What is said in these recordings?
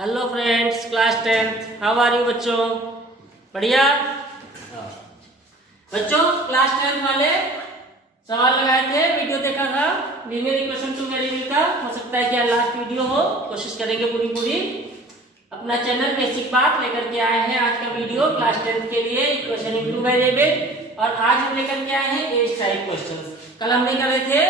Hello friends, class 10th, how are you बच्चों? बढ़िया बच्चों। क्लास 10th वाले सवाल लगाए थे, वीडियो देखा था, लीनियर इक्वेशन टू वेरिएबल का। हो सकता है कि लास्ट वीडियो हो, कोशिश करेंगे पूरी अपना चैनल बेसिक पार्ट लेकर के आए हैं। आज का वीडियो क्लास 10th के लिए इक्वेशन इन टू वेरिएबल, और आज हम लेकर के आए हैं एज टाइप क्वेश्चंस। कल हमने करे थे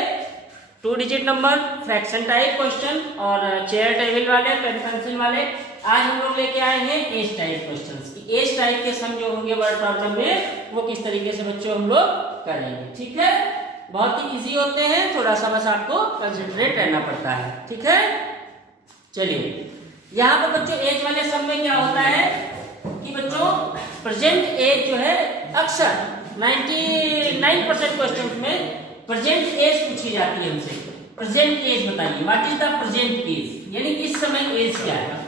2 digit number, fraction type question और चेयर टेबल वाले, पेन पेंसिल वाले। आज हम लोग लेके आए हैं age type questions. Age type के सम जो होंगे वर्ड प्रॉब्लम में, वो किस तरीके से बच्चों हम लोग करेंगे। ठीक है, बहुत ही इजी होते हैं, थोड़ा सा बस आपको कंसंट्रेट रहना पड़ता है। ठीक है, चलिए यहाँ पर बच्चों एज वाले सम में क्या होता है कि बच्चों प्रेजेंट एज जो है अक्सर 99% क्वेश्चन में प्रेजेंट एज पूछी जाती है हमसे। प्रेजेंट एज बताइए, what is the present age, यानी इस समय एज क्या है।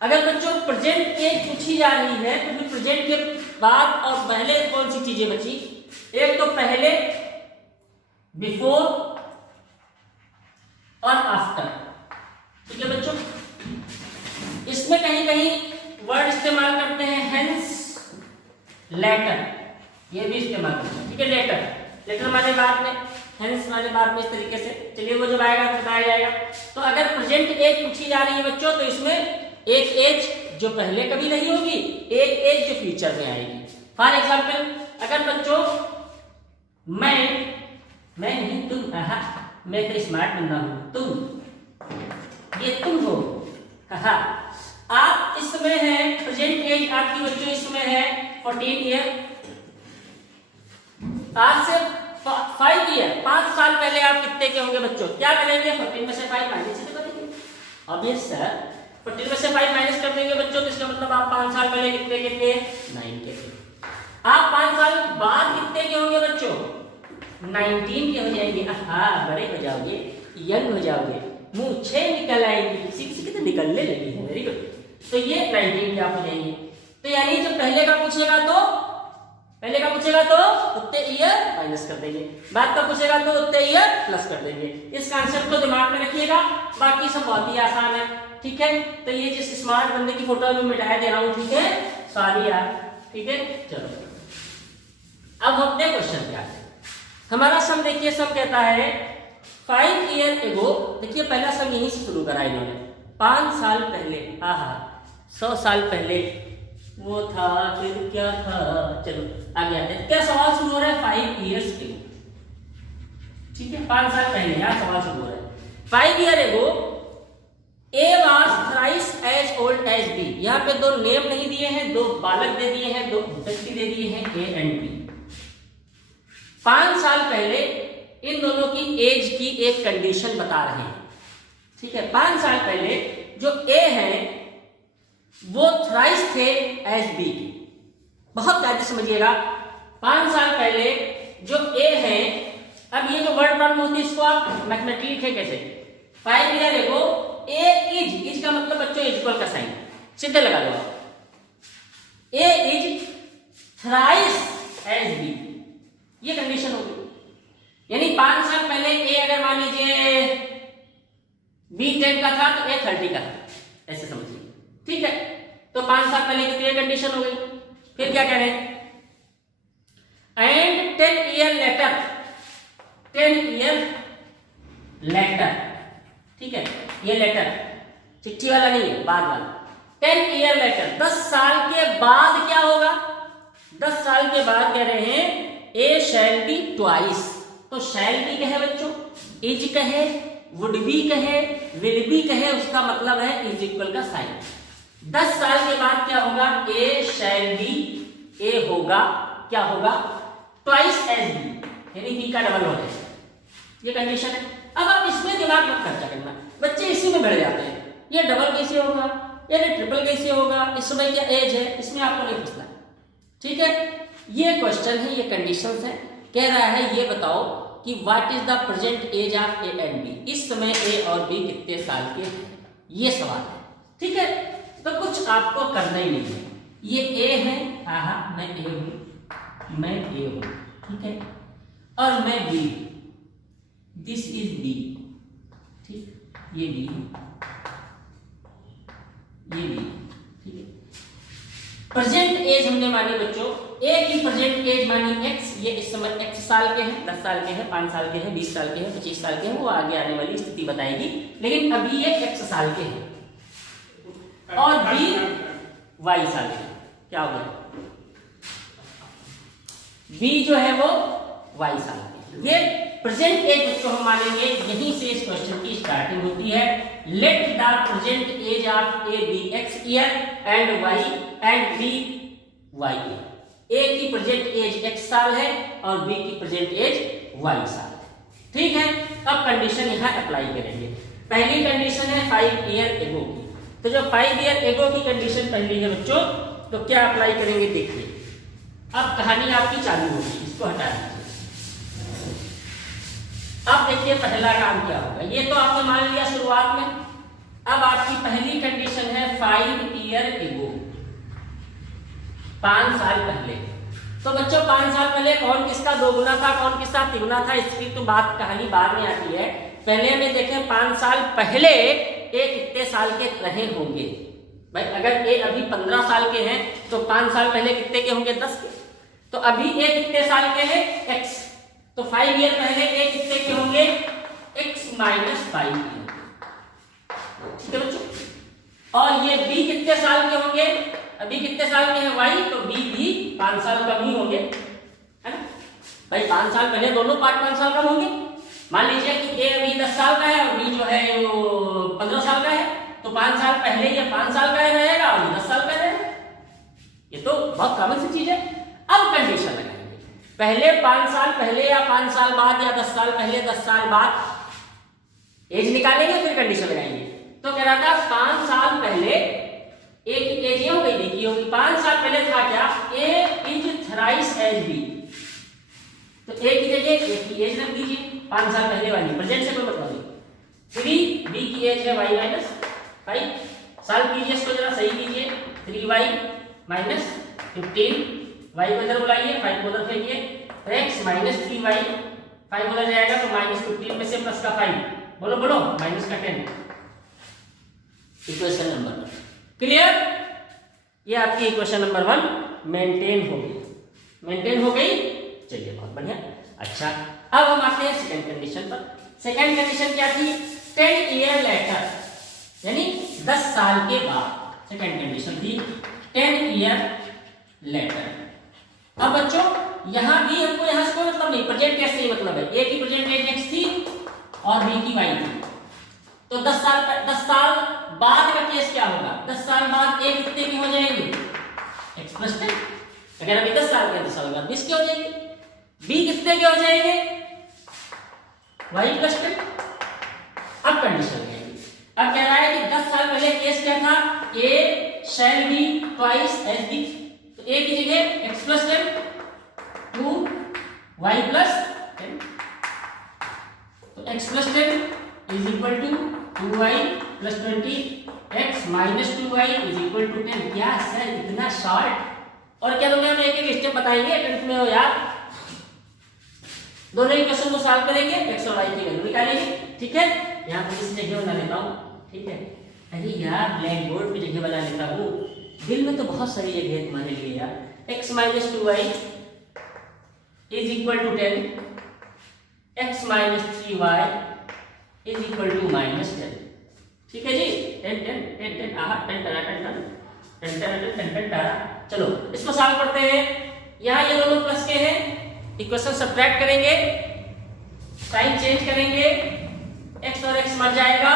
अगर बच्चों प्रेजेंट एज पूछी जा रही है तो फिर प्रेजेंट के बाद और पहले कौन सी चीजें बची? एक तो पहले, बिफोर और आफ्टर। ठीक है बच्चों, इसमें कहीं कहीं वर्ड इस्तेमाल करते हैं हेंस, लेटर, ये भी इस्तेमाल करते हैं। ठीक है, लेटर माने बाद में, हेंस माने बाद में, इस तरीके से। चलिए वो जब आएगा तो बताया जाएगा। तो अगर प्रेजेंट एज पूछी जा रही है बच्चों, तो इसमें एक एज जो पहले कभी नहीं होगी, एक एज जो फ्यूचर में आएगी। फॉर एग्जाम्पल, अगर बच्चों मैं नहीं तुम, मैं तो स्मार्ट बंदा हूं, तुम, ये तुम हो, आप इस समय है, प्रेजेंट एज आपकी बच्चों इस समय है 14 ईयर। आज से 5 ईयर, 5 साल पहले आप कितने के होंगे बच्चों? क्या करेंगे? 14 में से 5 माइनस करेंगे। ऑब्वियस सर, 14 में से 5 माइनस कर देंगे बच्चों, तो इसका मतलब आप 5 साल पहले कितने के थे? 9 के थे। आप 5 साल बाद कितने के होंगे बच्चों? 19 के हो जाएंगे। बड़े हो जाओगे, यंग हो जाओगे, मूंछें निकल आएंगी, किसी की तो निकलने लगी है। Very good. तो ये 19 के आप हो जाएंगे। तो यानी जब पहले का पूछेगा तो उतने ईयर माइनस कर देंगे, बाद का पूछेगा तो उतने ईयर प्लस कर देंगे। इस कॉन्सेप्ट को दिमाग में रखिएगा, बाकी सब बहुत ही आसान है। ठीक है, तो ये जिस स्मार्ट बंदे की फोटो में मिटाया दे रहा हूं, ठीक है, सॉरी यार। ठीक है, चलो अब हम अपने क्वेश्चन पे आते हैं। हमारा सम देखिए, सम कहता है 5 ईयर एगो। देखिए पहला सम यहीं से शुरू करा इन्होंने, 5 साल पहले। 100 साल पहले वो था, फिर क्या था। चलो आगे आते हैं। क्या सवाल शुरू हो रहा है? 5 ईयर्स एगो। ठीक है, 5 साल पहले यहां सवाल शुरू हो रहा है। 5 year ago A was thrice as old as B. यहां पे 2 नेम नहीं दिए हैं, 2 बालक दे दिए हैं, 2 व्यक्ति दे दिए हैं, ए एंड बी। 5 साल पहले इन दोनों की एज की एक कंडीशन बता रहे हैं। ठीक है, 5 साल पहले जो ए है वो थ्राइस थे एज बी। बहुत ध्यान से समझिएगा, 5 साल पहले जो ए है, अब ये जो वर्ड प्रॉब्लम होती है इसको आप मैथमेटिकली लिखे कैसे? 5 ईयर एगो ए इज का मतलब बच्चों इक्वल का साइन सीधे लगा दो। ए इज थ्राइस एज बी, ये कंडीशन होगी। यानी 5 साल पहले ए अगर मान लीजिए बी 10 का था तो ए 30 का था, ऐसे समझिए। ठीक है, तो 5 साल पहले की ये कंडीशन हो गई। फिर क्या कह रहे हैं? And 10 year later, 10 year later. ठीक है, ये लेटर चिट्ठी वाला नहीं है, बाद वाला। 10 ईयर लेटर, 10 साल के बाद क्या होगा? 10 साल के बाद कह रहे हैं ए शैल बी ट्वाइस। तो शैल बी कहे बच्चों, इज कहे, वुड बी कहे, विल बी कहे, उसका मतलब है इज इक्वल का साइन। 10 साल के बाद क्या होगा? ए शैल बी, ए होगा, क्या होगा? ट्वाइस एज बी, यानी बी का डबल हो जाएगा। ये कंडीशन है। अब आप इसमें दिमाग मत खर्चा करना, बच्चे इसी में बढ़ जाते हैं। ये डबल कैसे होगा, यानी ट्रिपल कैसे होगा, इस समय क्या एज है, इसमें आपको नहीं पूछना। ठीक है, ये क्वेश्चन है, ये कंडीशंस है। कह रहा है ये बताओ कि what is the present age of A and B. इस समय ए और बी कितने साल के हैं, ये सवाल है। ठीक है, तो कुछ आपको करना ही नहीं है। ये ए है, मैं ए हूं, मैं ए हूं, ठीक है, और मैं बी, दिस इज बी, ठीक, ये बी, ये बी, ठीक है। प्रेजेंट एज हमने मानी बच्चों, ए की प्रेजेंट एज मानी एक्स, ये इस समय एक्स साल के हैं, 10 साल के हैं, 5 साल के हैं, 20 साल के हैं, 25 साल के हैं, वो आगे आने वाली स्थिति बताएगी, लेकिन अभी ये एक्स साल के हैं और बी वाई साल के हैं। क्या हो गया, बी जो है वो वाई साल के। ये प्रेजेंट एज बच्चों हम मानेंगे, यहीं से इस क्वेश्चन की स्टार्टिंग होती है। Let the present age of A B X year and Y and B Y year. A की प्रेजेंट एज एक्स साल है और बी की प्रेजेंट एज वाई साल है, ठीक है। अब कंडीशन यहाँ अप्लाई करेंगे। पहली कंडीशन है 5 ईयर एगो की, तो जो 5 ईयर एगो की कंडीशन पहली है बच्चों, तो क्या अप्लाई करेंगे देखिए। अब कहानी आपकी चालू होगी, इसको हटा दीजिए। अब देखिए पहला काम क्या होगा, ये तो आपने मान लिया शुरुआत में। अब आपकी पहली कंडीशन है 5 ईयर एगो, 5 साल पहले। तो बच्चों 5 साल पहले कौन किसका दोगुना था, कौन किसका तिगुना था, इसकी तो बात कहानी बाद में आती है। पहले हमें देखें 5 साल पहले ए कितने साल के रहे होंगे। भाई अगर ए अभी 15 साल के हैं तो 5 साल पहले कितने के होंगे, 10 के। तो अभी ए कितने साल के हैं, एक्स, तो 5 ईयर पहले ए कितने के होंगे, एक्स माइनस 5 ईयर, ठीक है बच्चों। और ये बी कितने साल के होंगे, अभी कितने साल के हैं वाई, तो बी भी 5 साल कम ही होंगे, है ना भाई। 5 साल पहले दोनों पार्ट 5 साल कम होंगे। मान लीजिए कि ए अभी 10 साल का है और बी जो है वो 15 साल का है, तो 5 साल पहले ये 5 साल का रहेगा और ये 10 साल का रहेगा। ये तो बहुत कॉमन सी चीज है। अब कंडीशन लगाएंगे, पहले 5 साल पहले या 5 साल बाद या 10 साल पहले 10 साल बाद एज निकालेंगे, फिर कंडीशन लगाएंगे। तो कह रहा था 5 साल पहले ए की एज ये हो गई, देखिए होगी 5 साल पहले था क्या, ए इज थ्राइस एज बी, तो ए की जगह ए की एज रख दीजिए 5 साल पहले वाली, प्रेजेंट से कोई मतलब नहीं। 3 बी की एज है y माइनस 5 साल कीजिए, इसको जरा सही कीजिए, 3y माइनस 15, y को इधर बुलाइए, 5 को उधर फेंकिए, x माइनस 3y, 5 उधर जाएगा तो माइनस 15 में से प्लस का 5, बोलो बोलो माइनस का 10। Equation number 1 clear. ये आपकी इक्वेशन नंबर 1 मेंटेन हो गई, मेंटेन हो गई, चलिए बहुत बढ़िया। अच्छा अब हम आते हैं सेकंड कंडीशन पर। सेकंड कंडीशन क्या थी, 10 ईयर लेटर, यानी 10 साल के बाद। सेकंड कंडीशन थी 10 ईयर लेटर। अब बच्चों यहां भी हमको यहां से कोई मतलब नहीं, प्रेजेंट कैसे ही मतलब है, ए की प्रेजेंट एज एक्स थी और बी की वाई थी, तो 10 साल बाद का केस क्या होगा, 10 साल बाद ए कितने की हो जाएगी, एक्स प्लस 10। अगर अभी 10 साल के 10 साल बाद 20 के हो जाएंगे, बी कितने के हो जाएंगे, वाई प्लस 10। अब कंडीशन लगाएंगे, अब कह रहा है कि 10 साल पहले केस क्या था, A shall B twice age B, तो ए की जगह एक्स प्लस 10 2 वाई प्लस 10, तो x plus 10 is equal to 2y plus 20, x minus 2y is equal to 10। क्या सर इतना शॉर्ट, और क्या दोनों में एक एक स्टेप बताएंगे, टेंथ में हो यार। दोनों इक्वेशन को सॉल्व करेंगे, x और y की वैल्यू निकालेंगे, ठीक है। यहाँ पर इस जगह बना लेता हूँ, ठीक है। अरे यार ब्लैक बोर्ड पे जगह बना लेता हूँ, दिल में तो बहुत सारी जगह है तुम्हारे लिए यार। x minus 2y is equal to 10, x minus 3y is equal to minus 10, ठीक है जी। 10 10 10 10 आहा 10 10 10 10 10 10 10 10। चलो इसको सॉल्व करते हैं। यहाँ ये दोनों प्लस के हैं, इक्वेशन सब्ट्रैक्ट करेंगे, साइन चेंज करेंगे, x और x मर जाएगा,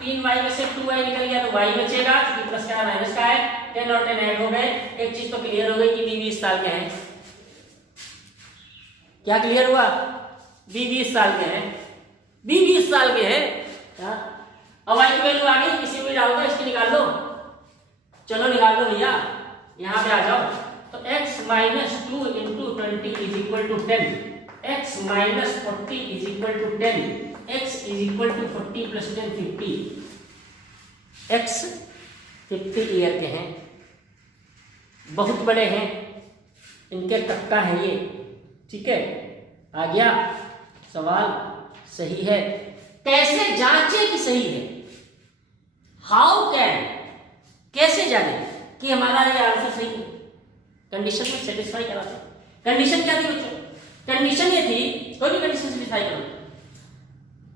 3y में से 2y निकल गया तो y बचेगा, क्योंकि प्लस का है माइनस का है, 10 और 10 ऐड हो गए। एक चीज तो क्लियर हो गई कि b 20 साल के हैं। क्या क्लियर हुआ, b 20 साल के हैं, b 20 साल के हैं। अब y की वैल्यू आ गई, किसी भी डाल दो, इसकी निकाल दो, चलो निकाल दो भैया, यहाँ पे आ जाओ। तो x minus 2 into 20 is equal to 10, x minus 40 is equal to 10, x is equal to 40 plus 10 50। x 50 year के हैं, बहुत बड़े हैं, इनके टक्का है ये, ठीक है। आ गया सवाल सही है। कैसे जांचे कि सही है? हाउ कैन, कैसे जाने कि हमारा ये आंसर सही है? कंडीशन में सेटिस्फाई करा था। कंडीशन क्या थी बच्चों? कंडीशन ये थी, कोई भी कंडीशन सेटिस्फाई करो।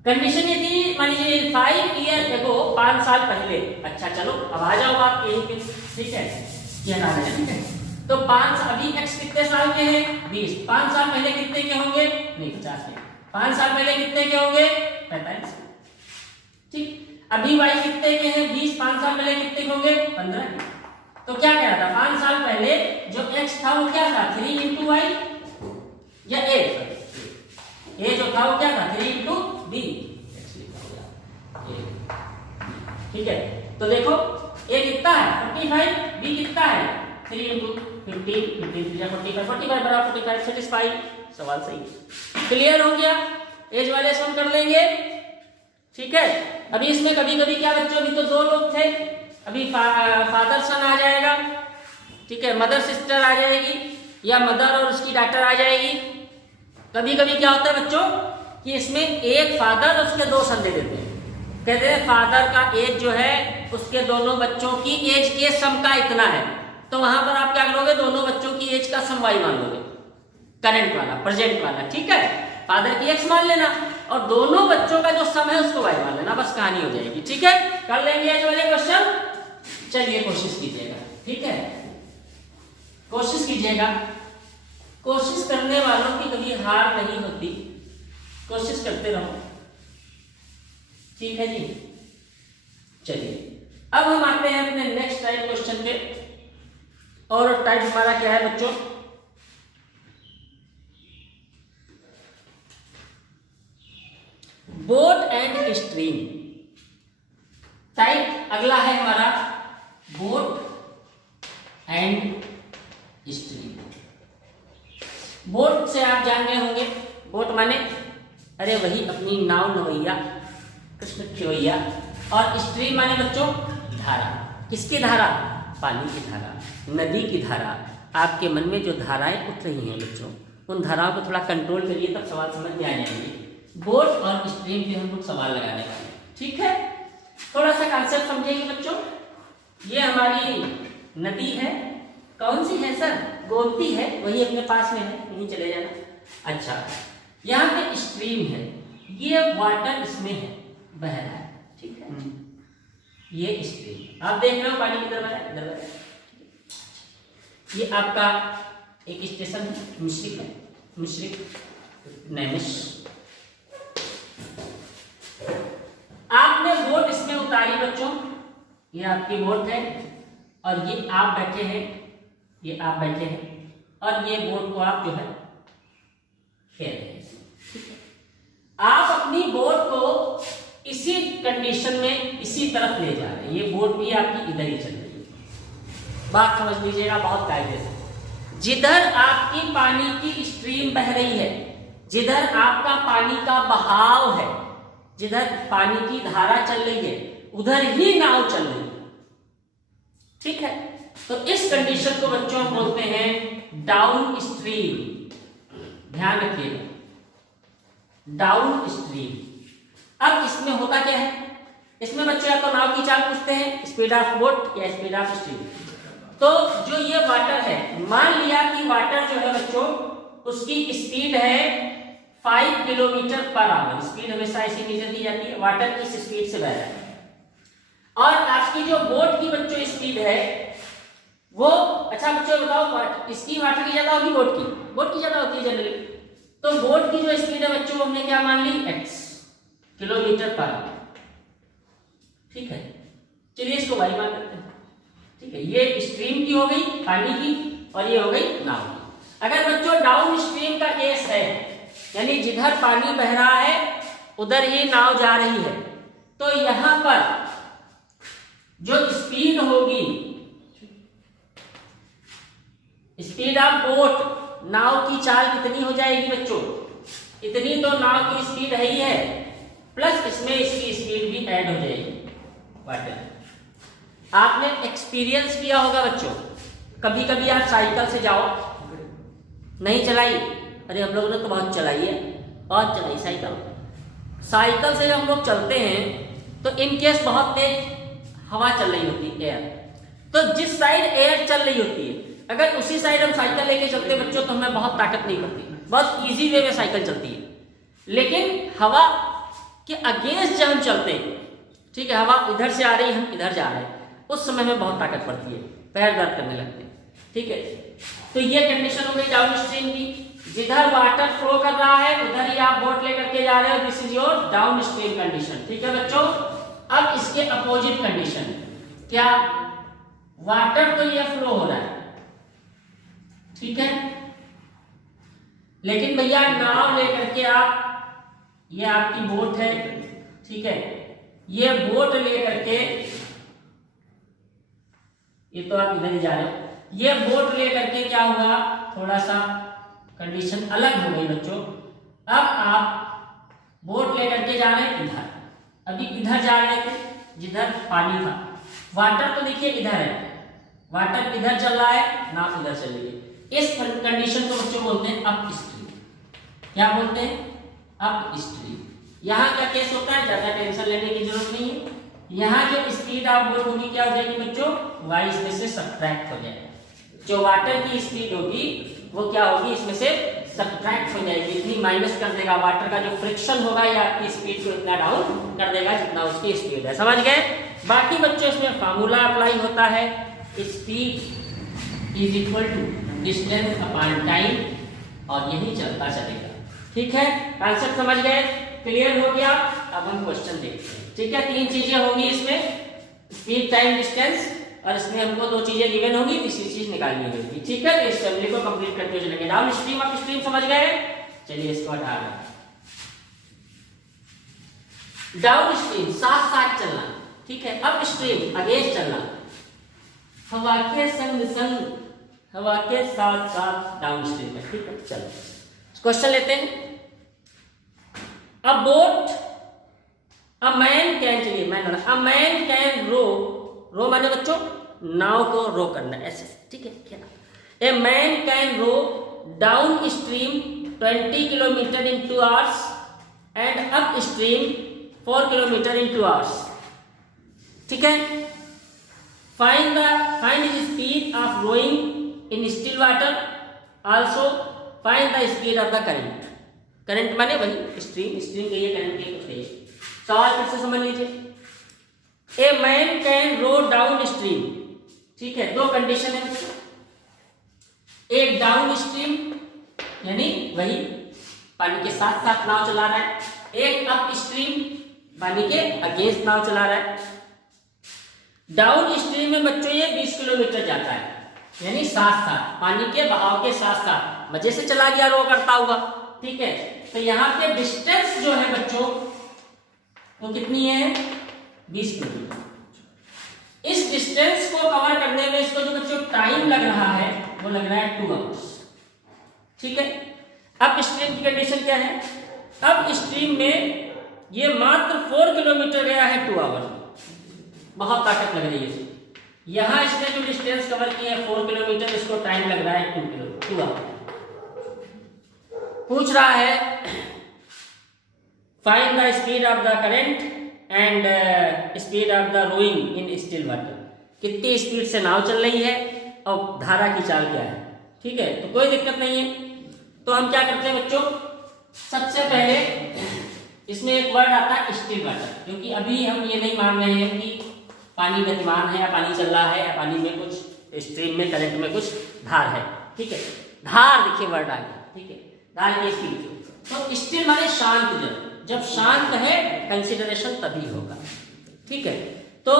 कंडीशन ये थी, मान लीजिए 5 ईयर एगो, 5 साल पहले। अच्छा चलो अब आ जाओ आप यहीं पे, ठीक है, ये ना है, ठीक है। तो 5 अभी x कितने साल के हैं? 20। 5 साल पहले कितने के होंगे? नहीं 50 के। 5 साल पहले कितने के होंगे? 45। ठीक, अभी y कितने के हैं? 20। 5 साल पहले कितने के होंगे? 15 के। तो क्या कह रहा था? 5 साल पहले जो x था वो क्या था? 3 into y या a जो था वो क्या था? 3 into b। ठीक है, तो देखो a कितना है? 45, b कितना है? 3 into 15, 15 या 45, 45 बराबर 45, सेटिस्फाई। सवाल सही है। क्लियर हो गया? एज वाले सम कर लेंगे, ठीक है। अभी इसमें कभी कभी क्या बच्चों, अभी तो 2 लोग थे, अभी फादर सन आ जाएगा, ठीक है, मदर सिस्टर आ जाएगी, या मदर और उसकी डॉटर आ जाएगी। कभी कभी क्या होता है बच्चों कि इसमें एक फादर और उसके 2 सन दे देते हैं। कहते हैं फादर का एज जो है उसके दोनों बच्चों की एज के सम का इतना है, तो वहां पर आप क्या करोगे? दोनों बच्चों की एज का सम y मान लोगे, करंट वाला, प्रेजेंट वाला, ठीक है। फादर की x मान लेना और दोनों बच्चों का जो सम है उसको y मान लेना, बस कहानी हो जाएगी, ठीक है। कर लेंगे एज वाले क्वेश्चन। चलिए कोशिश कीजिएगा, ठीक है, कोशिश कीजिएगा। कोशिश करने वालों की कभी हार नहीं होती, कोशिश करते रहो, ठीक है जी। चलिए अब हम आते हैं अपने नेक्स्ट टाइप क्वेश्चन पे, और टाइप हमारा क्या है बच्चों? Boat and stream. टाइप अगला है हमारा बोट एंड स्ट्रीम। बोट से आप जान गए होंगे, बोट माने अरे वही अपनी नाव नवैया, कृष्ण खिवैया। और स्ट्रीम माने बच्चों धारा। किसकी धारा? पानी की धारा, नदी की धारा। आपके मन में जो धाराएं उठ रही हैं बच्चों, उन धाराओं को थोड़ा कंट्रोल करिए, तब सवाल समझ में आ जाएंगे। बोट और स्ट्रीम पे हम लोग सवाल लगाने वाले, ठीक है। थोड़ा सा कॉन्सेप्ट समझिएगा बच्चों। ये हमारी नदी है, कौन सी है सर? गोमती है, वही अपने पास में है, वहीं चले जाना। अच्छा, यहाँ पे स्ट्रीम है, ये वाटर इसमें है, बह रहा है, ठीक है। ये स्ट्रीम आप देख रहे हो, पानी किधर बह रहा है? इधर बह रहा है। ये आपका एक स्टेशन है, मिश्रिक है, मिश्रिक नैमिष। आपने बोट इसमें उतारी बच्चों, ये आपकी बोट है, और ये आप बैठे हैं, ये आप बैठे हैं, और ये बोट को आप जो है खेल रहे हैं, ठीक है। आप अपनी बोट को इसी कंडीशन में इसी तरफ ले जा रहे हैं, ये बोट भी आपकी इधर ही चल रही है। बात समझ लीजिएगा बहुत कायदे से। जिधर आपकी पानी की स्ट्रीम बह रही है, जिधर आपका पानी का बहाव है, जिधर पानी की धारा चल रही है, उधर ही नाव चल रही है, ठीक है। तो इस कंडीशन को बच्चों हम बोलते हैं डाउन स्ट्रीम। ध्यान रखिएगा, डाउन स्ट्रीम। अब इसमें होता क्या है? इसमें बच्चों या तो नाव की चाल पूछते हैं, स्पीड ऑफ बोट या स्पीड ऑफ स्ट्रीम। तो जो ये वाटर है, मान लिया कि वाटर जो है बच्चों उसकी स्पीड है 5 किलोमीटर पर आवर। स्पीड हमेशा ऐसी मेजर की जाती है, वाटर किस स्पीड से बह रहा है। और आपकी जो बोट की बच्चों स्पीड है वो, अच्छा बच्चों बताओ, इसकी वाटर की ज्यादा होगी, बोट की ज्यादा होती है जनरली। तो बोट की जो स्पीड है बच्चों हमने क्या मान ली? x किलोमीटर पर आवर, ठीक है। चलिए इसको y मान लेते हैं, ठीक है। ये स्ट्रीम की हो गई पानी की, और ये हो गई नाव की। अगर बच्चों डाउन स्ट्रीम का केस है, यानी जिधर पानी बह रहा है उधर ही नाव जा रही है, तो यहां पर जो स्पीड होगी, स्पीड ऑफ बोट, नाव की चाल कितनी हो जाएगी बच्चों? इतनी तो नाव की स्पीड है ही है, प्लस इसमें इसकी स्पीड भी ऐड हो जाएगी वाटर। आपने एक्सपीरियंस किया होगा बच्चों, कभी कभी आप साइकिल से जाओ, नहीं चलाई, अरे हम लोगों ने तो बहुत चलाई है, बहुत चलाई साइकिल, साइकिल से जब हम लोग चलते हैं तो इन केस बहुत तेज हवा चल रही होती है, एयर, तो जिस साइड एयर चल रही होती है अगर उसी साइड हम साइकिल लेके चलते हैं बच्चों तो हमें बहुत ताकत नहीं पड़ती, बहुत इजी वे में साइकिल चलती है। लेकिन हवा के अगेंस्ट जब हम चलते हैं, ठीक है, हवा इधर से आ रही है, हम इधर जा रहे हैं, उस समय में बहुत ताकत पड़ती है, पैर दर्द करने लगते हैं, ठीक है। तो ये कंडीशन हो गई डाउन स्ट्रीम की, जिधर वाटर फ्लो कर रहा है उधर ही आप बोट लेकर के जा रहे हो, this is your down stream condition, ठीक है बच्चों। अब इसके अपोजिट कंडीशन क्या, वाटर तो ये फ्लो हो रहा है, ठीक है, लेकिन भैया नाव लेकर के आप, ये आपकी बोट है, ठीक है, ये बोट लेकर के, ये तो आप इधर ही जा रहे हो, ये बोट लेकर के क्या हुआ, थोड़ा सा कंडीशन अलग हो गई बच्चों। अब आप बोट लेकर के जा रहे हैं इधर, अभी इधर जा रहे थे जिधर पानी था, वाटर तो देखिए इधर है, वाटर इधर चल रहा है, नाव इधर चल रही है, इस कंडीशन को बच्चों बोलते हैं अप स्ट्रीम। क्या बोलते हैं, अप स्ट्रीम। यहाँ का केस होता है, ज्यादा टेंशन लेने की जरूरत नहीं है, यहाँ जो स्पीड आप बोट होगी क्या हो जाएगी बच्चों, वाई इसमें से सब्ट्रैक्ट हो जाएगा, जो वाटर की स्पीड होगी वो क्या होगी, इसमें से सब्ट्रैक्ट हो जाएगी, इतनी माइनस कर देगा, वाटर का जो फ्रिक्शन होगा या आपकी स्पीड को इतना डाउन कर देगा जितना उसकी स्पीड है, समझ गए। बाकी बच्चों इसमें फार्मूला अप्लाई होता है, speed is equal to distance upon time, और यही चलता चलेगा, ठीक है। कॉन्सेप्ट समझ गए, क्लियर हो गया। अब हम क्वेश्चन देखते हैं, ठीक है। तीन चीजें होंगी इसमें, स्पीड, टाइम, डिस्टेंस, और इसमें हमको दो चीजें गिवन होगी, तीसरी चीज निकालनी होगी, ठीक है। तो इस फैमिली को कंप्लीट करते हुए चलेंगे। डाउन स्ट्रीम, अप स्ट्रीम समझ गए, चलिए इसको हटा रहे हैं। डाउन स्ट्रीम साथ साथ चलना, ठीक है, अप स्ट्रीम अगेंस्ट चलना, हवा के संग संग, हवा के साथ साथ डाउन स्ट्रीम में, ठीक है। चलो क्वेश्चन लेते हैं। A boat, a man can, चलिए man, a man can row, row माने बच्चों नाव को रो करना, ऐसे, ठीक है, क्या, a man can row downstream 20 kilometre इन 2 hours and upstream 4 kilometre इन 2 hours, ठीक है। Find the speed of rowing in still water, also find the speed of the current, current माने वही स्ट्रीम, स्ट्रीम कहिए, current कहिए। सवाल फिर से समझ लीजिए, a man can row downstream, ठीक है, दो कंडीशन है, एक डाउन स्ट्रीम यानी वही पानी के साथ साथ नाव चला रहा है, एक अप स्ट्रीम पानी के अगेंस्ट नाव चला रहा है। डाउन स्ट्रीम में बच्चों ये 20 किलोमीटर जाता है, यानी साथ साथ पानी के बहाव के साथ साथ मजे से चला गया रो करता हुआ, ठीक है। तो यहाँ पे डिस्टेंस जो है बच्चों वो कितनी है, 20 किलोमीटर। इस डिस्टेंस को कवर करने में इसको जो बच्चों टाइम लग रहा है वो लग रहा है 2 hours, ठीक है। अब स्ट्रीम की कंडीशन क्या है, अब स्ट्रीम में ये मात्र 4 किलोमीटर गया है 2 hours, बहुत ताकत लग रही है इसे। यहां इसने जो डिस्टेंस कवर किया है 4 किलोमीटर, इसको टाइम लग रहा है 2 hours। पूछ रहा है find the speed of the current and speed of the rowing in still water, कितनी स्पीड से नाव चल रही है और धारा की चाल क्या है, ठीक है। तो कोई दिक्कत नहीं है, तो हम क्या करते हैं बच्चों, सबसे पहले इसमें एक वर्ड आता है स्टिल वाटर, क्योंकि अभी हम ये नहीं मान रहे हैं कि पानी गतिमान है या पानी चल रहा है या पानी में कुछ स्ट्रीम में करंट में कुछ धार है, ठीक है। धार देखिए वर्ड आ गया, ठीक है, धार की स्पीड। तो स्टिल माने शांत, जब शांत है कंसिडरेशन तभी होगा, ठीक है। तो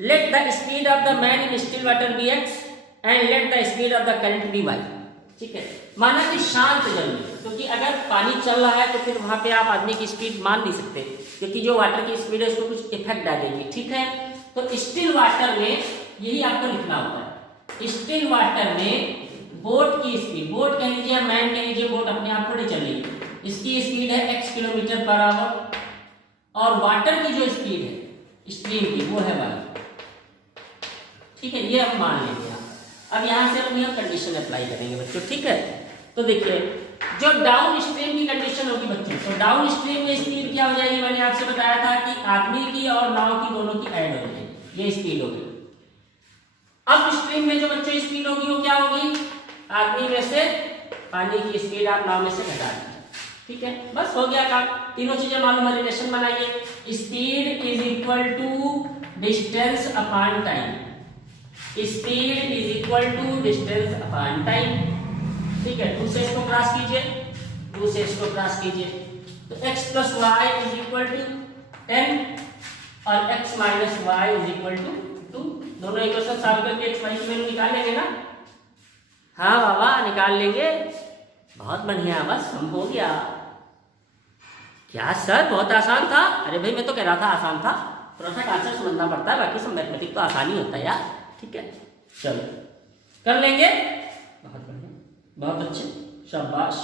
let the speed of the man in still water be x and let the speed of the current be y, ठीक है। माना कि शांत जल में, क्योंकि अगर पानी चल रहा है तो फिर वहां पे आप आदमी की स्पीड मान नहीं सकते, क्योंकि जो वाटर की स्पीड है उसको कुछ इफेक्ट डालेगी, ठीक है। तो स्टिल वाटर में यही आपको लिखना होता है, स्टिल वाटर में बोट की स्पीड, बोट कह लीजिए, मैन कह लीजिए, बोट अपने आप थोड़ी चल रही है, इसकी स्पीड है x किलोमीटर पर आवर, और वाटर की जो स्पीड है स्ट्रीम की वो है y, ठीक है। ये हम मान लेंगे। अब यहाँ से हम यह कंडीशन अप्लाई करेंगे बच्चों, ठीक है। तो देखिए जो डाउन स्ट्रीम की कंडीशन होगी बच्चों, तो डाउन स्ट्रीम में स्पीड क्या हो जाएगी, मैंने आपसे बताया था कि आदमी की और नाव की दोनों की ऐड हो जाएगी, ये स्पीड होगी। अब स्ट्रीम में जो बच्चों स्पीड होगी वो क्या होगी, आदमी में से पानी की स्पीड आप नाव में से घटा दीजिए, ठीक है, बस हो गया काम। तीनों चीजें मालूम है, रिलेशन बनाइए, speed is equal to distance upon time, speed is equal to distance upon time, ठीक है। 2 से इसको क्रॉस कीजिए, 2 से इसको क्रॉस कीजिए, तो x plus y is equal to 10 और x minus y is equal to 2। दोनों इक्वेशन सॉल्व करके x वाई की वैल्यू निकाल लेंगे ना, हाँ बाबा निकाल लेंगे, बहुत बढ़िया, बस हम हो गया। क्या सर बहुत आसान था, अरे भाई मैं तो कह रहा था आसान था, थोड़ा सा कॉन्सेप्ट समझना पड़ता है, बाकी सब मैथमेटिक्स तो आसान ही होता है यार, ठीक है। चलो कर लेंगे, बहुत बढ़िया, बहुत अच्छे, शाबाश।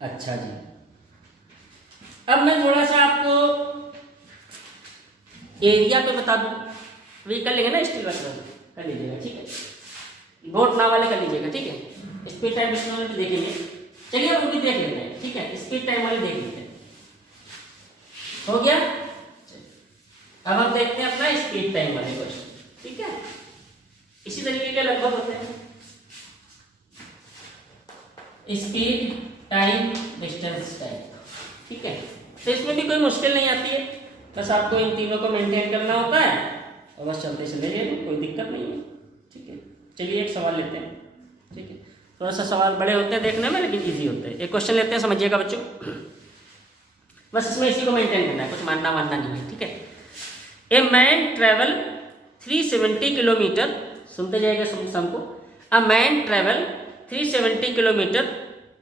अच्छा जी, अब मैं थोड़ा सा आपको एरिया पे बता दूं, वही कर लेंगे ना, स्टील वर्क कर लीजिएगा, ठीक है, बोट ना वाले कर लीजिएगा, ठीक है। स्पीड टाइम वाले भी देखेंगे, चलिए वो भी देख लेते हैं, ठीक है, स्पीड टाइम वाले देख लेते हैं, हो गया। अब हम देखते हैं अपना स्पीड टाइम वाले क्वेश्चन, ठीक है, इसी तरीके के लगभग होते हैं, स्पीड टाइम डिस्टेंस टाइम, ठीक है। तो इसमें भी कोई मुश्किल नहीं आती है, बस आपको इन तीनों को मेंटेन करना होता है और बस चलते चले जाइए, कोई दिक्कत नहीं है, ठीक है। चलिए एक सवाल लेते हैं, ठीक है, थोड़ा सा सवाल बड़े होते हैं देखने में लेकिन इजी होते हैं। एक क्वेश्चन लेते हैं, समझिएगा बच्चों, बस इसमें इसी को मेंटेन करना है, कुछ मानना नहीं है, ठीक है। ए मैन ट्रेवल 370 किलोमीटर, सुनते जाइएगा सम को, a man travel 370 kilometre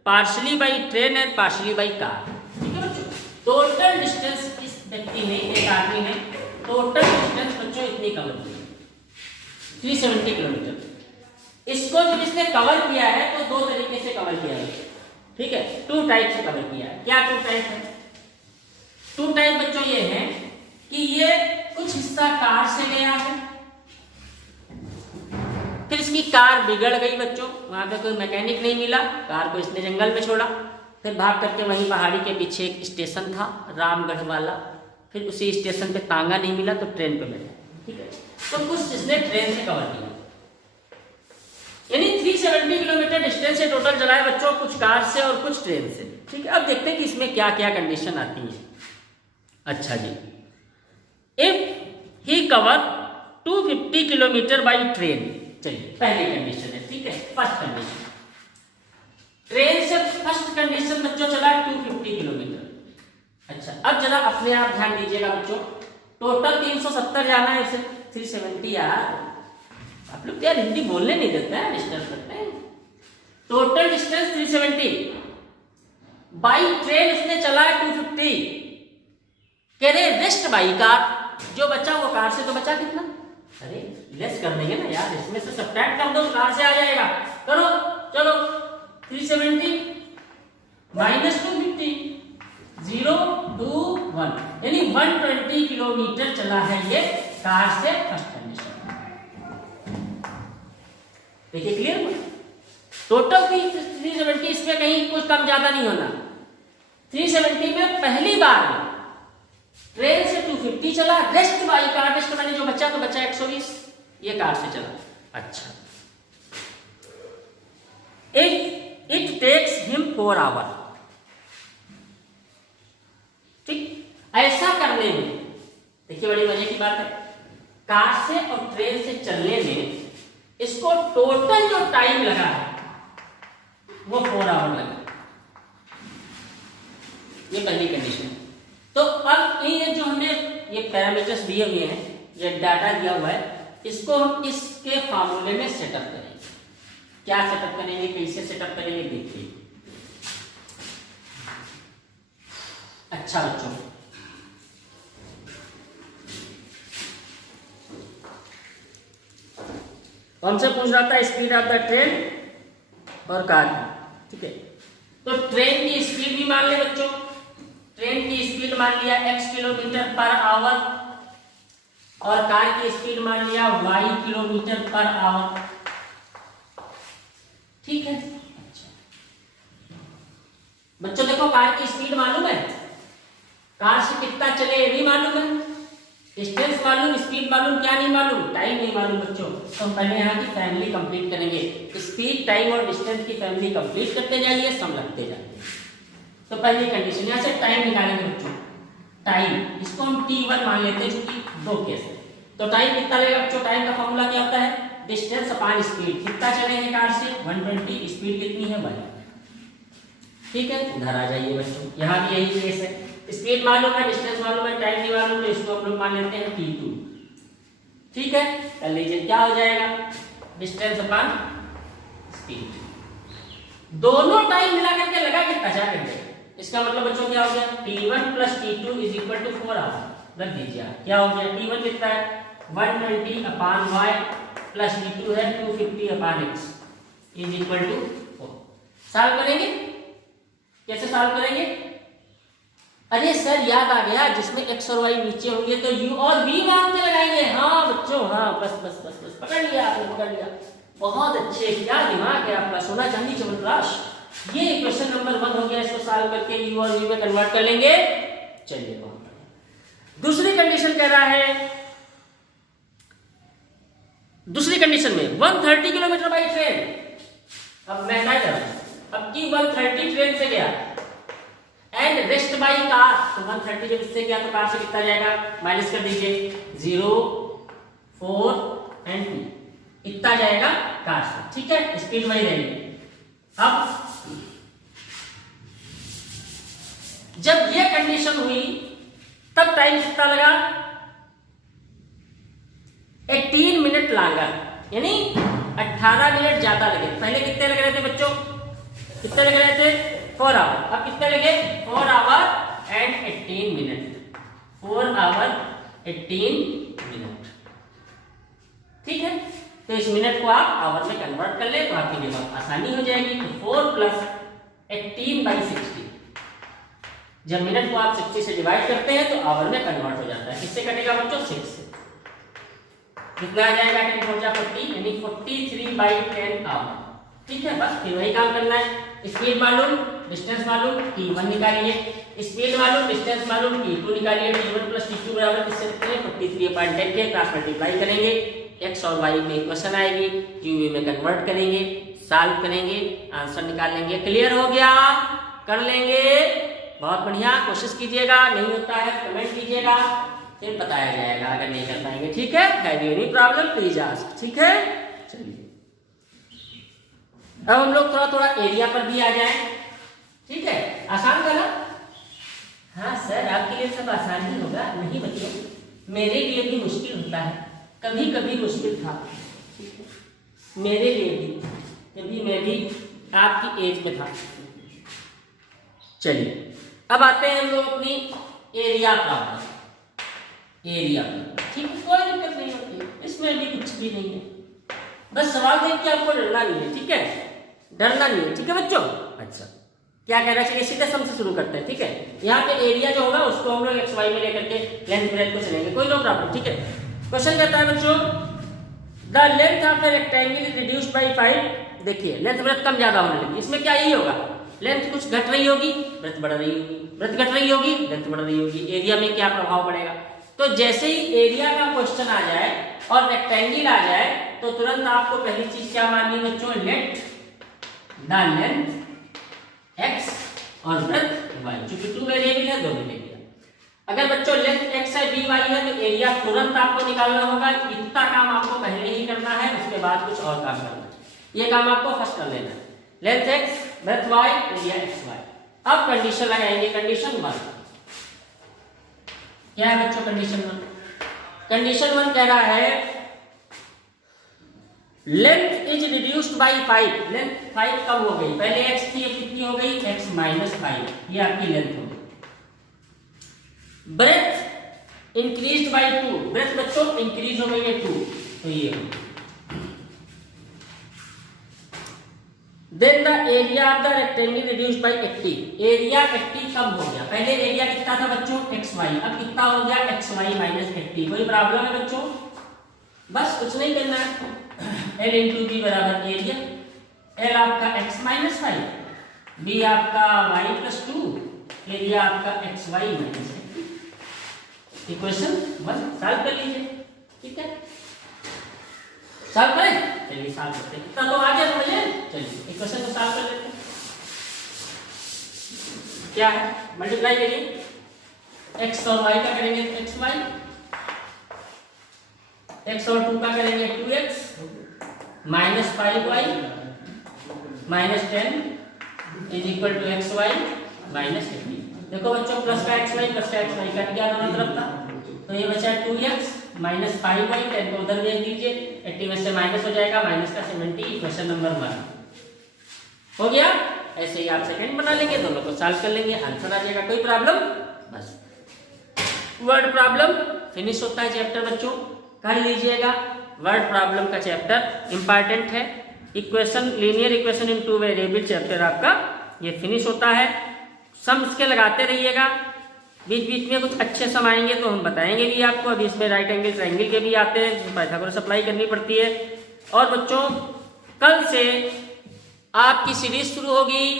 partially by train and partially by car, ठीक है बच्चों। टोटल डिस्टेंस इस व्यक्ति ने, एक आदमी ने टोटल डिस्टेंस बच्चों इतनी कवर की 370 किलोमीटर। इसको जब इसने कवर किया है तो दो तरीके से कवर किया है, ठीक है, 2 टाइप से कवर किया है। क्या 2 टाइप है? 2 टाइप बच्चों ये है कि ये कुछ हिस्सा कार से गया है, फिर इसकी कार बिगड़ गई बच्चों, वहां पे कोई मैकेनिक नहीं मिला, कार को इसने जंगल में छोड़ा, फिर भाग करके वहीं पहाड़ी के पीछे एक स्टेशन था रामगढ़ वाला, फिर उसी स्टेशन पे तांगा नहीं मिला तो ट्रेन पे बैठा, ठीक है। तो कुछ इसने ट्रेन से कवर किया, यानी 370 किलोमीटर डिस्टेंस से टोटल चला है बच्चों, कुछ कार से और कुछ ट्रेन से, ठीक है। अब देखते हैं कि इसमें क्या क्या कंडीशन आती है। अच्छा जी, if he cover 250 kilometre by train, चलिए पहली कंडीशन है, ठीक है, फर्स्ट कंडीशन, ट्रेन से फर्स्ट कंडीशन बच्चों चला 250 किलोमीटर। अच्छा, अब जरा अपने आप ध्यान दीजिएगा बच्चों, टोटल 370 जाना है, उसे 370 यार, आप लोग यार हिंदी बोलने नहीं देते हैं, डिस्टर्ब करते हैं। टोटल डिस्टेंस 370, बाई ट्रेन उसने चला है 250, कह रहे रेस्ट बाई कार, जो बचा वो कार से तो बचा कितना, अरे लेस कर देंगे ना यार, इसमें से सब्ट्रैक्ट कर दो, कार से आ जाएगा, करो चलो, 370 माइनस 250, 0 2 1, यानी 120 किलोमीटर चला है ये कार से फर्स्ट कंडीशन। देखिए क्लियर, टोटल 370, इसमें कहीं कुछ कम ज्यादा नहीं होना। 370 में पहली बार ट्रेन से 250 चला, रेस्ट बाई कार, रेस्ट मैंने जो बचा तो बचा 120, ये कार से चला। अच्छा, इट टेक्स हिम 4 आवर, ठीक, ऐसा करने में देखिए बड़ी मजे की बात है, कार से और ट्रेन से चलने में इसको टोटल जो टाइम लगा है वो 4 आवर लगा, ये पहली कंडीशन है। तो अब ये जो हमें ये पैरामीटर्स दिए हुए हैं, ये डाटा दिया हुआ है, इसको हम इसके फार्मूले में सेटअप करेंगे। क्या सेटअप करेंगे, कैसे सेटअप करेंगे देखिए। अच्छा बच्चों, हमसे पूछ रहा था स्पीड ऑफ द ट्रेन और कार की, ठीक है। तो ट्रेन की स्पीड भी मान ले बच्चों, ट्रेन की स्पीड मान लिया x किलोमीटर पर आवर और कार की स्पीड मान लिया y किलोमीटर पर आवर, ठीक है। अच्छा, बच्चों देखो कार की स्पीड मालूम है, कार से कितना चले ये भी मालूम है, डिस्टेंस मालूम, स्पीड मालूम, क्या नहीं मालूम, टाइम नहीं मालूम बच्चों। तो हम पहले यहाँ की फैमिली कंप्लीट करेंगे, स्पीड टाइम और डिस्टेंस की फैमिली कंप्लीट करते जाइए, सम लगते जाइए। तो पहली कंडीशन यहाँ से टाइम निकालेंगे बच्चों, टाइम इसको हम t1 मान लेते हैं क्योंकि दो केस है। तो टाइम कितना लगेगा बच्चों, टाइम का फॉर्मूला क्या होता है, डिस्टेंस अपॉन स्पीड, कितना चले हैं कार से 120, स्पीड कितनी है 1। ठीक है, उधर आ जाइए बच्चों, यहाँ भी यही केस है, स्पीड मालूम है, डिस्टेंस मालूम है, टाइम नहीं मालूम, तो इसको हम लोग मान लेते हैं t2। ठीक है, कर लीजिए क्या हो जाएगा, डिस्टेंस अपॉन स्पीड, दोनों टाइम मिला करके लगा कितना 4 घंटे। इसका मतलब बच्चों क्या हो गया, t1 plus t2 is equal to 4 hour. रख दीजिए, क्या हो गया, t1 कितना है 120 अपॉन y प्लस t2 है 250 upon x is equal to 4। Solve करेंगे, कैसे सॉल्व करेंगे, अरे सर याद आ गया, जिसमें x और y नीचे होंगे तो u और v मान के लगाएंगे। हाँ बच्चों, हाँ बस बस बस बस पकड़ लिया आपने, पकड़ लिया, बहुत अच्छे, क्या दिमाग है आपका, सोना चांदी चमत्काश। ये क्वेश्चन नंबर 1 हो गया, इसको सॉल्व करके u और v में कन्वर्ट कर लेंगे। चलिए बहुत बढ़िया। दूसरी कंडीशन कह रहा है, दूसरी कंडीशन में 130 किलोमीटर बाई ट्रेन, अब मैं क्या कर रहा हूं, अब की 130 ट्रेन से गया एंड रेस्ट बाई कार, तो 130 जब इससे गया तो कार से कितना जाएगा, माइनस कर दीजिए 0 4 एंड 2, इतना जाएगा कार से। ठीक है, स्पीड वही रहेगी। अब जब ये कंडीशन हुई तब टाइम कितना लगा, 18 मिनट लगा, यानी 18 मिनट ज्यादा लगे। पहले कितने लग रहे थे बच्चों, कितने लग रहे थे 4 आवर, अब कितने लगे 4 hour and 18 minute, 4 hour 18 minute. ठीक है, तो इस मिनट को आप आवर में कन्वर्ट कर ले तो आपके लिए बहुत आसानी हो जाएगी। तो 4 प्लस 18 बाई 60, जब मिनट को आप 60 से डिवाइड करते हैं तो आवर में कन्वर्ट हो जाता है। किससे कटेगा बच्चों, 6 से, कितना आ जाएगा 10 4 40, यानी 43 बाई 10 आवर। ठीक है, बस फिर वही काम करना है, स्पीड मालूम, डिस्टेंस मालूम, t1 निकालिए, स्पीड मालूम, डिस्टेंस मालूम, t2 निकालिए, t1 प्लस t2 बराबर किससे 43/10 के क्रॉस मल्टीप्लाई करेंगे, x और y में इक्वेशन आएगी, u में कन्वर्ट करेंगे, सॉल्व करेंगे, आंसर निकाल लेंगे। क्लियर हो गया, कर लेंगे, बहुत बढ़िया, कोशिश कीजिएगा, नहीं होता है कमेंट कीजिएगा, फिर बताया जाएगा अगर नहीं कर पाएंगे। ठीक है, have you any problem please ask. ठीक है, चलिए अब हम लोग थोड़ा थोड़ा एरिया पर भी आ जाएं। ठीक है, आसान था ना, हाँ सर आपके लिए सब आसान ही होगा, नहीं बच्चों मेरे लिए भी मुश्किल होता है, कभी कभी मुश्किल था। ठीक है, मेरे लिए भी, कभी मैं भी आपकी एज में था। चलिए अब आते हैं हम लोग अपनी एरिया प्रॉब्लम, एरिया। ठीक है, कोई दिक्कत नहीं होती, इसमें भी कुछ भी नहीं है, बस सवाल देख के आपको डरना नहीं है। ठीक है, डरना नहीं है। ठीक है बच्चों, अच्छा क्या कहना चाहिए, सीधे सम से शुरू करते हैं। ठीक है, यहाँ पे एरिया जो होगा उसको हम लोग एक्स वाई में लेकर के लेंथ ब्रेथ को चलेंगे, कोई नो प्रॉब्लम। ठीक है, क्वेश्चन कहता है बच्चों the length of a rectangle is reduced by 5। देखिए लेंथ ब्रेथ कम ज्यादा होने लगी, इसमें क्या यही होगा, लेंथ कुछ घट रही होगी, ब्रेथ बढ़ रही होगी, ब्रेथ घट रही होगी, लेंथ बढ़ रही होगी, एरिया में क्या प्रभाव पड़ेगा। तो जैसे ही एरिया का क्वेश्चन आ जाए और रेक्टेंगल आ जाए तो तुरंत आपको पहली चीज क्या माननी है बच्चों, लेट द लेंथ x और ब्रेथ y, क्योंकि 2 वेरिएबल है, 2 वेरिएबल। अगर बच्चों लेंथ x है b y है तो एरिया तुरंत आपको निकालना होगा, इतना काम आपको पहले ही करना है, उसके बाद कुछ और काम करना है। ये काम आपको फर्स्ट कर लेना है, length x breadth y area x y। अब कंडीशन लगाएंगे, कंडीशन 1 क्या है बच्चों, कंडीशन 1, कंडीशन 1 कह रहा है length is reduced by 5, length 5 कम हो गई, पहले x थी अब कितनी हो गई x माइनस 5, ये आपकी लेंथ हो गई। ब्रेथ इंक्रीज्ड बाय 2, ब्रेथ बच्चों इंक्रीज हो गई है 2, तो ये हो। Then the area of the rectangle reduced by 80, area 80 कम हो गया, पहले एरिया कितना था बच्चों xy, अब कितना हो गया xy माइनस 80। कोई प्रॉब्लम है बच्चों, बस कुछ नहीं करना है, L इंटू बी बराबर एरिया, L आपका x माइनस 5 बी आपका y+2, एरिया आपका xy माइनस है। इक्वेशन 1 सॉल्व कर लीजिए, ठीक है। सॉल्व करें, चलिए सॉल्व करते हैं। इतना तो आ गया समझिए, चलिए इक्वेशन को सॉल्व कर लेते हैं। क्या है, मल्टीप्लाई करिए, x और y का करेंगे तो xy, x और 2 का करेंगे 2x, minus 5y minus 10 is equal to xy minus 80। देखो बच्चों, प्लस का xy प्लस का xy कट गया दोनों तरफ का, तो ये बचा 2x माइनस 5y, 10 को उधर भेज दीजिए, 80 में से माइनस हो जाएगा, माइनस का 70। इक्वेशन नंबर 1 हो गया। ऐसे ही आप सेकंड बना लेंगे, दोनों को सॉल्व कर लेंगे, आंसर आ जाएगा। कोई प्रॉब्लम? बस वर्ड प्रॉब्लम फिनिश होता है चैप्टर बच्चों, कर लीजिएगा। वर्ड प्रॉब्लम का चैप्टर इंपॉर्टेंट है। Equation, linear equation in two variable chapter आपका ये फिनिश होता है। सम्स के लगाते रहिएगा, बीच बीच में कुछ अच्छे सम आएंगे तो हम बताएंगे भी आपको। अभी इसमें राइट एंगल ट्रायंगल के भी आते हैं, जिसमें पाइथागोरस अप्लाई करनी पड़ती है। और बच्चों कल से आपकी सीरीज शुरू होगी,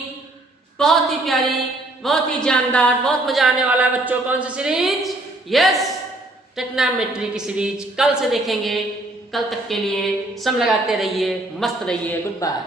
बहुत ही प्यारी, बहुत ही जानदार, बहुत मजा आने वाला है बच्चों। कौन सी सीरीज? यस, ट्रिग्नोमेट्री की सीरीज कल से देखेंगे। कल तक के लिए सम लगाते रहिए, मस्त रहिए, गुड बाय।